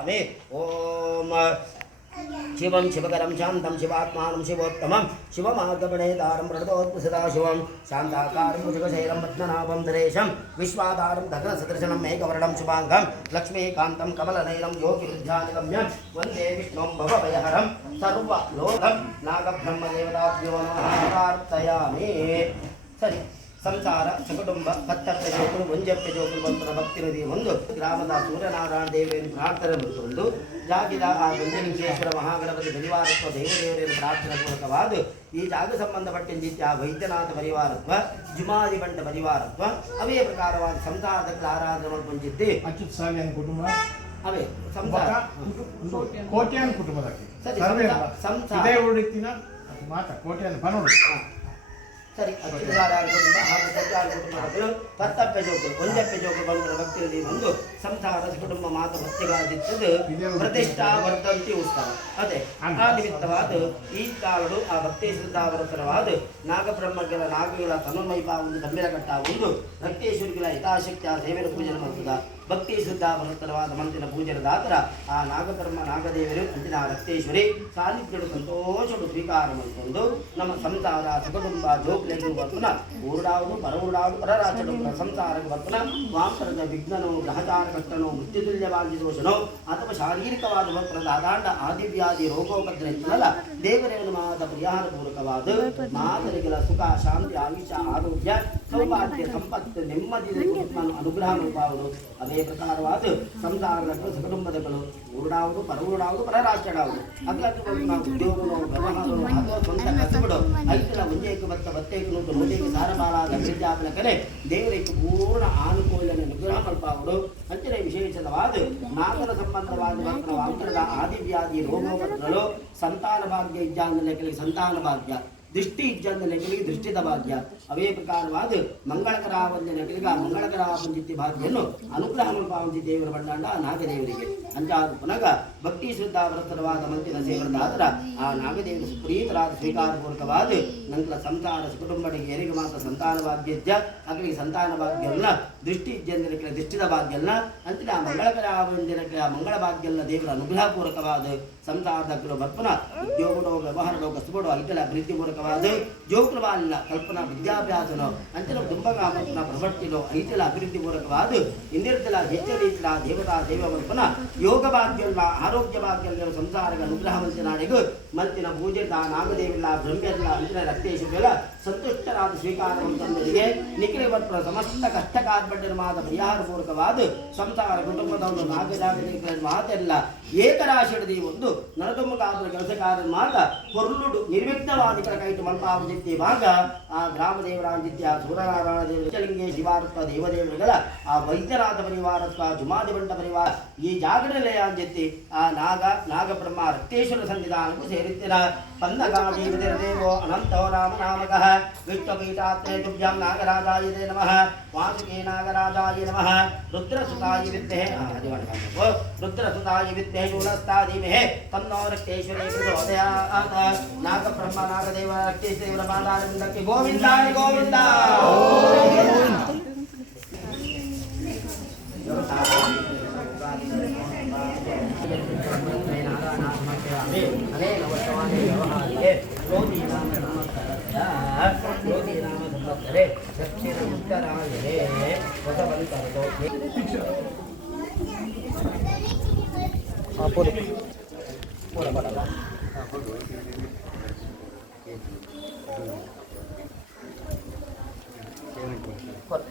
స్వామి ఓం శివం శివకరం శాంతం శివాత్మానం శివోత్తమం. శివమార్గపణేతారం ప్రణతోత్పుసదాశివం శాంతాకారం శివశైలం పద్మనాభం ధరేశం. దగ్గర సదర్శనం మేఘవర్ణం శుభాంగం. లక్ష్మీకాంతం కమలనైలం యోగిరుద్ధ్యానిగమ్యం వందే విష్ణుం భవభయహరం. సర్వలోకం నాగబ్రహ్మదేవతాభ్యో నమః ప్రార్థయామి. సరి. ಸಂಸಾರ ಸಕುಟುಂಬ ಹತ್ತಪ್ಪೆ ಜೋಕುಲು ಒಂಜಪ್ಪೆ ಜೋಕುಲು ಬಂತರ ಭಕ್ತಿ ನದಿ ಒಂದು ಗ್ರಾಮದ ಸೂರ್ಯನಾರಾಯಣ ದೇವರನ್ನು ಪ್ರಾರ್ಥನೆ ಬಂತೊಂದು ಜಾಗಿದ ಆ ಗಂಜಲಿಂಗೇಶ್ವರ ಮಹಾಗಣಪತಿ ಪರಿವಾರತ್ವ ದೇವದೇವರನ್ನು ಪ್ರಾರ್ಥನೆ ಪೂರ್ವಕವಾದ ಈ ಜಾಗ ಸಂಬಂಧಪಟ್ಟಂತೆ ವೈದ್ಯನಾಥ ಪರಿವಾರತ್ವ ಜುಮಾದಿ ಬಂಡ ಪರಿವಾರತ್ವ ಅವೇ ಪ್ರಕಾರವಾದ ಸಂಸಾರದಲ್ಲಿ ಆರಾಧನೆ ಮಾಡ್ಕೊಂಡಿದ್ದೆ ಅಚ್ಯುತ್ ಸ್ವಾಮಿ ಕುಟುಂಬ. ಅವೇ ಸಂಸಾರ. ಕೋಟ್ಯಾನ್ ಕುಟುಂಬದ ಸಂಸಾರ- ಮಾತಾ. ಇದೇ ಕೋಟ್ಯಾನ್ ಬನೋಡು ಹಾ. ಸರಿ ಅಚ್ಯುತಾರಾಯಣ ಕುಟುಂಬ ಹಾಗೂ ಸಜ್ಜಾರ ಕುಟುಂಬಗಳು ಪತ್ತಪ್ಪ ಜೋಕುಲು ಒಂಜಪ್ಪೆ ಜೋಕುಲು ಬಂದ ಭಕ್ತಿಯಲ್ಲಿ ಒಂದು ಸಂಸಾರದ ಕುಟುಂಬ, ಮಾತು ಭಕ್ತಿಗಾದಿತ್ತದು ಪ್ರತಿಷ್ಠಾ ವರ್ಧಂತಿ ಉತ್ಸವ. ಅದೇ, ಆ ನಿಮಿತ್ತವಾದ ಈ ಕಾಲಡು ಆ ಭಕ್ತಿ ಶ್ರದ್ಧಾವರತರವಾದ ನಾಗಬ್ರಹ್ಮಗಳ ನಾಗಗಳ ತನುಮೈಭಾವ ಒಂದು ಗಂಭೀರ ಕಟ್ಟ ಒಂದು ಭಕ್ತೇಶ್ವರಿಗಳ ಹಿತಾಶಕ್ತಿಯ ಸೇವೆಯ ಪೂಜನೆ ಮಾಡ್ತದ. ಭಕ್ತಿ ಶ್ರದ್ಧಾವರತರವಾದ ಮಂತಿನ ಪೂಜನ ದಾತರ ಆ ನಾಗಧರ್ಮ ನಾಗದೇವರು ಅಂತಿನ ರಕ್ತೇಶ್ವರಿ ಸಾನ್ನಿಧ್ಯಡು ಸಂತೋಷಡು ಸ್ವೀಕಾರ ಮಾಡಿಕೊಂಡು ನಮ್ಮ ಸಂಸಾರ ಸುಕುಟುಂಬ ಜೋಕ್ಲೆಗೆ ಬರ್ತನ ಊರುಡಾವುದು ಪರವುಡಾವುದು ಪರರಾಚಡು ಸಂಸಾರಕ್ಕೆ ಬರ್ತನ ವಾಂತರದ ವಿಘ್ನನೋ ಗ್ರಹಚಾರ ಕಷ್ಟನೋ ಮೃತ್ಯುತುಲ್ಯವಾಗಿ ದೋಷನೋ, ಅಥವಾ ಶಾರೀರಿಕವಾದ ಭಕ್ತರದ ಅದಾಂಡ ಆದಿವ್ಯಾಧಿ ರೋಗೋಪದ್ರ ಇರ್ತದಲ್ಲ ದೇವರೇನು ಮಾದ ಪರಿಹಾರ ಪೂರ್ವಕವಾದ ಮಾದರಿಗಳ ಸುಖ, ಶಾಂತಿ ಆಯುಷ ಆರೋಗ್ಯ ಸೌಭಾಗ್ಯ ಸಂಪತ್ತು ನೆಮ್ಮದಿ ನಾನು ಅನುಗ್ರಹ ಮಾಡುವವರು ಅದೇ ಪ್ರಕಾರವಾದ ಸಂಸಾರದ ಸಕುಟುಂಬದಗಳು ಊರುಡಾವುದು ಪರವುಡಾವುದು ಪರರಾಷ್ಟ್ರಡಾವುದು ಅದಕ್ಕೆ ನಾವು ಉದ್ಯೋಗಗಳು ವ್ಯವಹಾರಗಳು ಅಥವಾ ಸ್ವಂತ ಕಸಗಳು ಐದರ ಮುಂಜೇಕು ಬತ್ತ ಬತ್ತೇಕು ನೂತು ನೂಟೇಕು ಸಾರಬಾರಾದ ವಿದ್ಯಾಪನ ಕಲೆ ದೇವರಿಗೆ ಪೂರ್ಣ ಆನುಕೂಲನ ಅನುಗ್ರಹ ಮಾಡುವವರು ಅಂಚನೆ ವಿಶೇಷವಾದ ನಾಗರ ಸಂಬಂಧವಾದ ಮಾತ್ರ ವಾಂತರದ ಆದಿವ್ಯಾಧಿ ರೋಗಗಳು ಸಂತಾನ ಭಾಗ್ಯ ಇಜ್ಜಾಂದಲೆಗಳಿಗೆ ಸಂತಾನ ಭಾಗ್ಯ. ದೃಷ್ಟಿ ಇಜ್ಜಂದಲೆಗಳಿಗೆ ದೃಷ್ಟಿದ ಭಾಗ್ಯ. ಅವೇ ಪ್ರಕಾರವಾದ ಮಂಗಳಕರ ಒಂದು ನಕಲಿಗ ಮಂಗಳಕರ ಪಂಜಿತಿ ಭಾಗ್ಯನ್ನು ಅನುಗ್ರಹ ದೇವರ ಬಂಡಾಂಡ ನಾಗದೇವರಿಗೆ. ಅಂತ ಪುನಗ ಭಕ್ತಿ ಶ್ರದ್ಧಾವರತರವಾದ ಮಂತಿನ ಸೇವರದಾದರ ಆ ನಾಗದೇವನ ಸುಪ್ರೀತರಾದ ಸ್ವೀಕಾರಪೂರ್ವಕವಾದ ನಂತರ ಸಂತಾನ ಕುಟುಂಬಡಿಗೆ ಎರಿಗೆ ಮಾತ್ರ ಸಂತಾನ ಭಾಗ್ಯಜ್ಯ ಅಗಳಿಗೆ ಸಂತಾನ ಭಾಗ್ಯಲ್ಲ ದೃಷ್ಟಿ ಜನರಿಗೆ ದೃಷ್ಟಿದ ಭಾಗ್ಯಲ್ಲ ಅಂತಿನ ಆ ಮಂಗಳಕರ ಜನಕ್ಕೆ ಆ ಮಂಗಳ ಭಾಗ್ಯಲ್ಲ ದೇವರ ಅನುಗ್ರಹ ಪೂರ್ವಕವಾದ ಸಂಸಾರದ ಬರ್ಪನ ಉದ್ಯೋಗಡೋ ವ್ಯವಹಾರಡೋ ಕಸಬಡೋ ಐಟಲ ಅಭಿವೃದ್ಧಿ ಪೂರ್ವಕವಾದ ಜೋಕುಲವಾಲಿಲ್ಲ ಕಲ್ಪನಾ ವಿದ್ಯಾಭ್ಯಾಸನೋ ಅಂತಿನ ದುಂಬಗಾಮನ ಪ್ರವರ್ತಿನೋ ಐತಿಲ ಅಭಿವೃದ್ಧಿ ಪೂರ್ವಕವಾದ ಇಂದಿರ್ತಲ ಹೆಚ್ಚರೀತಿಲ ದೇವತಾ ದೇವವಲ್ಪನ ಯೋಗ ಭಾಗ್ಯಲ್ಲ ಆರೋಗ್ಯ ಭಾಗ್ಯಲ್ಲ ಸಂಸಾರಗ ಅನುಗ್ರಹ ಮಂತಿನಾಡಿಗೂ ಮಂತಿನ ಪೂಜೆ ತಾ ನಾಗದೇವಿಲ್ಲ ಬ್ರಹ್ಮೆಲ್ಲ ಅಂತಿನ ರಕ್ತೇಶ್ವರ ಸಂತುಷ್ಟರಾದ ಸ್ವೀಕಾರವಂತಂದರಿಗೆ ನಿಖಿಲ ವರ್ಪನ ಸಮಸ್ತ ಕಷ್ಟ ಕಾರ್ಪಣ್ಯಮಾದ ಪರಿಹಾರ ಪೂರ್ವಕವಾದ ಸಂಸಾರ ಕುಟುಂಬದವರು ನಾಗದಾಗಲಿಕ್ಕೆ ಮಾತೆಲ್ಲ ಏಕರಾಶಿಡದಿ ಒಂದು ನರತುಂಬಕಾದ ಕೆಲಸಕಾರ ಮಾತ ಪೊರ್ಲುಡು ನಿರ್ವಿಘ್ನವಾದಿಕರ ಕೈಟು ಮಲ್ಪಾವಜಿತ್ತಿ ಭಾಗ ಆ ಗ್ರಾಮ ದೇವರಾಂಜಿತ್ಯ ಸೂರನಾರಾಯಣ ದೇವಲಿಂಗೇ ಶಿವಾರತ್ವ, ದೇವದೇವರುಗಳ ಆ ವೈದ್ಯನಾಥ ಪರಿವಾರತ್ವ ಜುಮಾದಿ ಬಂಟ ಪರಿವಾರ ಈ ಜಾಗರಲೆ ಅಂಜಿತ್ತಿ ಆ ನಾಗ ನಾಗಬ್ರಹ್ಮ ರಕ್ತೇಶ್ವರ ಸನ್ನಿಧಾನಕ್ಕೂ ಸೇರುತ್ತಿರ ಪಂದಗಾಮಿ ದೇವೋ ಅನಂತೋ ರಾಮ ನಾಮಕಃ ವಿಶ್ವಪೀಠಾತ್ಮೇ ತುಭ್ಯಂ ನಾಗರಾಜಾಯ ನಮಃ ವಾಸುಕೇ ನಾಗರಾಜಾಯ ನಮಃ ರುದ್ರಸುತಾಯ ವಿದ್ಮೆ ರುದ್ರಸುತಾಯ ವಿದ್ಮೆ ಶೂಲಸ್ತಾಧೀಮಹೆ ತನ್ನೋ ರಕ್ತೇಶ್ವರೇ ಪ್ರಚೋದಯಾತ್ ನಾಗಬ್ರಹ್ಮ ನಾಗದೇವ ರಕ್ತೇಶ್ವರ ಬಾಲಾನಂದಕ್ಕೆ ಗೋವಿಂದ ಗೋವಿಂದ मे नादानात्मक्रामे अनेन वशवाने व्यवहारिके श्रोति नाम श्रोति नाम संवत्सरे दक्षिणमुत्तरायणे वसवन्तरतो పోదు పోరా పోరా కొత్త